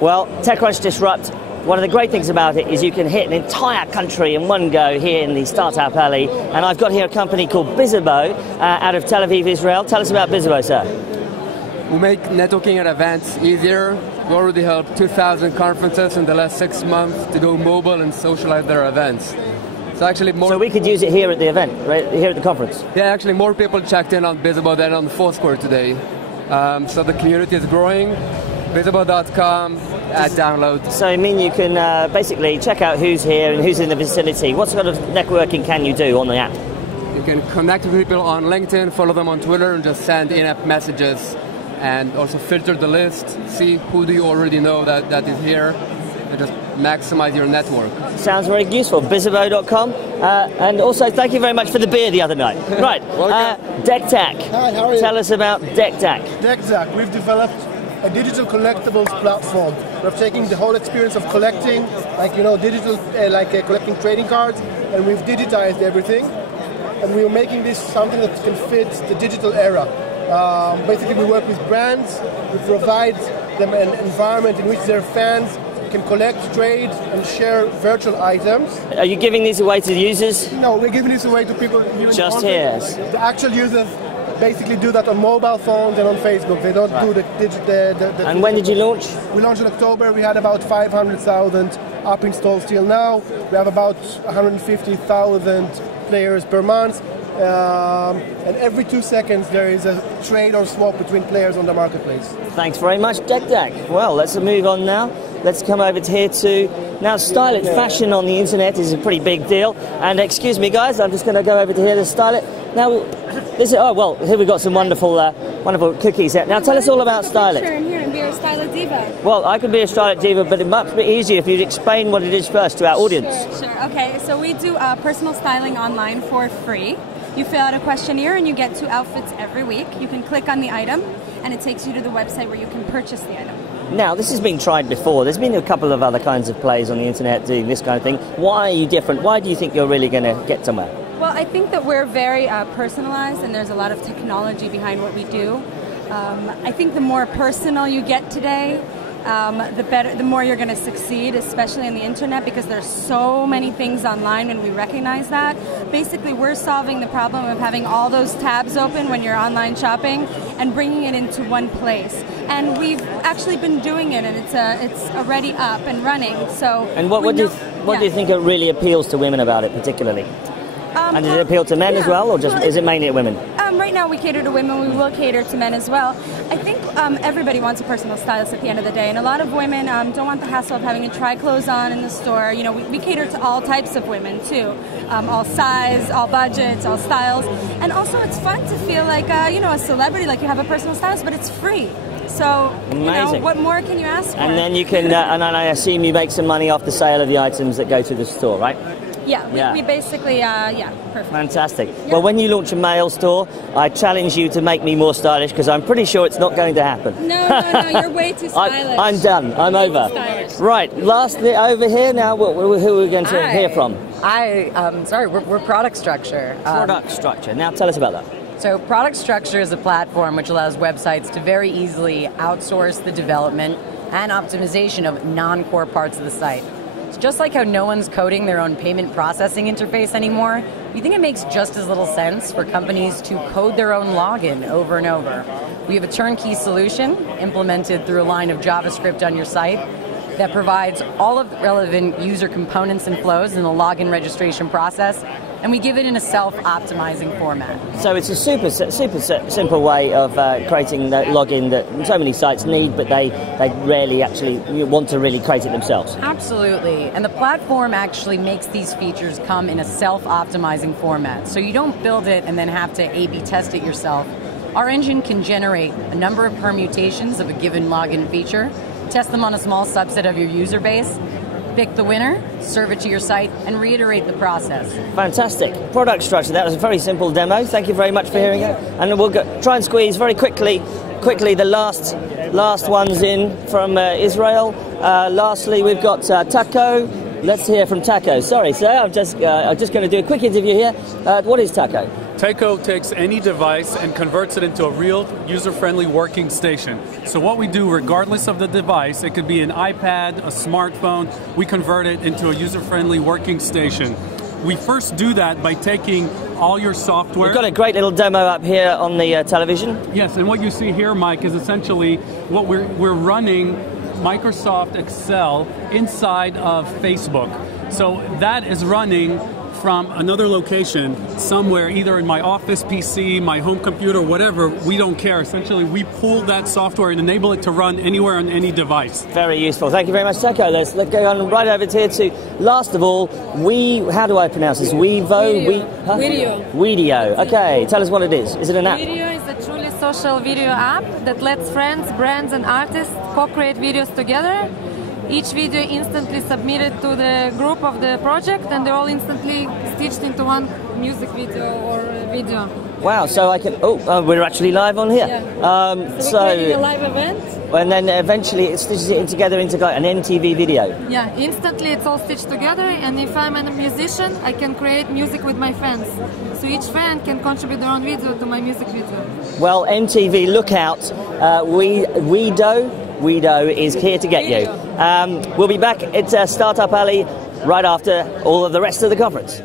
Well, TechCrunch Disrupt, one of the great things about it is you can hit an entire country in one go here in the Startup Alley. And I've got here a company called Bizzabo out of Tel Aviv, Israel. Tell us about Bizzabo, sir. We make networking at events easier. We already helped 2,000 conferences in the last 6 months to go mobile and socialize their events. So actually more. So we could use it here at the event, right? Here at the conference. Yeah, actually more people checked in on Bizzabo than on Foursquare today. So the community is growing. Bizzabo.com at download. So I mean you can basically check out who's here and who's in the vicinity. What sort of networking can you do on the app? You can connect with people on LinkedIn, follow them on Twitter, and just send in-app messages. And also filter the list, see who do you already know that is here, and just maximize your network. Sounds very useful. Bizzabo.com. And also, thank you very much for the beer the other night. Right, DeckTech. Hi, how are you? Tell us about DeckTech. DeckTech, we've developed a digital collectibles platform. We're taking the whole experience of collecting, like, you know, digital, collecting trading cards, and we've digitized everything. And we're making this something that can fit the digital era. Basically, we work with brands, we provide them an environment in which their fans can collect, trade, and share virtual items. Are you giving these away to users? No, we're giving this away to people here. Just here. The actual users basically do that on mobile phones and on Facebook. They don't do the And when did you launch? We launched in October. We had about 500,000 app installs till now. We have about 150,000 players per month. And every 2 seconds there is a trade or swap between players on the marketplace. Thanks very much, DeckTech. Well, let's move on now. Let's come over to here to now style it. Fashion on the internet is a pretty big deal. And excuse me, guys, I'm just going to go over to here to style it. Now, this is, oh well, here we've got some wonderful, wonderful cookies here. Now, tell us all about style it. Here and be a style diva. Well, I could be a style diva, but it's much easier if you'd explain what it is first to our audience. Sure. Okay, so we do personal styling online for free. You fill out a questionnaire and you get 2 outfits every week. You can click on the item and it takes you to the website where you can purchase the item. Now, this has been tried before. There's been a couple of other kinds of plays on the internet doing this kind of thing. Why are you different? Why do you think you're really going to get somewhere? Well, I think that we're very personalized and there's a lot of technology behind what we do. I think the more personal you get today, the better, the more you're going to succeed, especially on the internet, because there's so many things online and we recognize that. Basically, we're solving the problem of having all those tabs open when you're online shopping and bringing it into one place. And we've actually been doing it, and it's already up and running. So. And what do you think really appeals to women about it, particularly? And does it appeal to men as well, or just is it mainly at women? Right now we cater to women, we will cater to men as well. I think everybody wants a personal stylist at the end of the day, and a lot of women don't want the hassle of having to try clothes on in the store. You know, we cater to all types of women too, all size, all budgets, all styles, and also it's fun to feel like you know, a celebrity, like you have a personal stylist, but it's free. So, you know, what more can you ask for? And then you can, and I assume you make some money off the sale of the items that go to the store, right? Yeah, we basically, perfect. Fantastic. Yeah. Well, when you launch a male store, I challenge you to make me more stylish, because I'm pretty sure it's not going to happen. No, you're way too stylish. I'm done. I'm over. Right, lastly, over here now, who are we going to hear from? We're Product Structure. Product Structure. Now, tell us about that. So Product Structure is a platform which allows websites to very easily outsource the development and optimization of non-core parts of the site. It's just like how no one's coding their own payment processing interface anymore, we think it makes just as little sense for companies to code their own login over and over. We have a turnkey solution implemented through a line of JavaScript on your site that provides all of the relevant user components and flows in the login registration process, and we give it in a self-optimizing format. So it's a super simple way of creating that login that so many sites need, but they rarely actually want to really create it themselves. Absolutely, and the platform actually makes these features come in a self-optimizing format. So you don't build it and then have to A/B test it yourself. Our engine can generate a number of permutations of a given login feature, test them on a small subset of your user base, pick the winner, serve it to your site, and reiterate the process. Fantastic. Product Structure, that was a very simple demo. Thank you very much for hearing it. And we'll try and squeeze very quickly the last ones in from Israel. Lastly, we've got Taco. Let's hear from Taco. Sorry, sir, I'm just going to do a quick interview here. What is Taco? Teco takes any device and converts it into a real user-friendly working station. So what we do, regardless of the device, it could be an iPad, a smartphone, we convert it into a user-friendly working station. We first do that by taking all your software. We've got a great little demo up here on the television. Yes, and what you see here, Mike, is essentially what we're running Microsoft Excel inside of Facebook. So that is running from another location somewhere, either in my office PC, my home computer, whatever, we don't care. Essentially, we pull that software and enable it to run anywhere on any device. Very useful. Thank you very much, Teco. Let's go on right over here to, last of all, how do I pronounce this? Video. Okay, tell us what it is. Is it an app? Video is a truly social video app that lets friends, brands and artists co-create videos together. Each video instantly submitted to the group of the project, and they're all instantly stitched into one music video or video. Wow, so I can... Oh, we're actually live on here. Yeah. So we're creating a live event. And then eventually it stitches it together into an MTV video. Yeah, instantly it's all stitched together, and if I'm a musician, I can create music with my fans. So each fan can contribute their own video to my music video. Well, MTV, look out. Wedo is here to get you. We'll be back at Startup Alley right after all of the rest of the conference.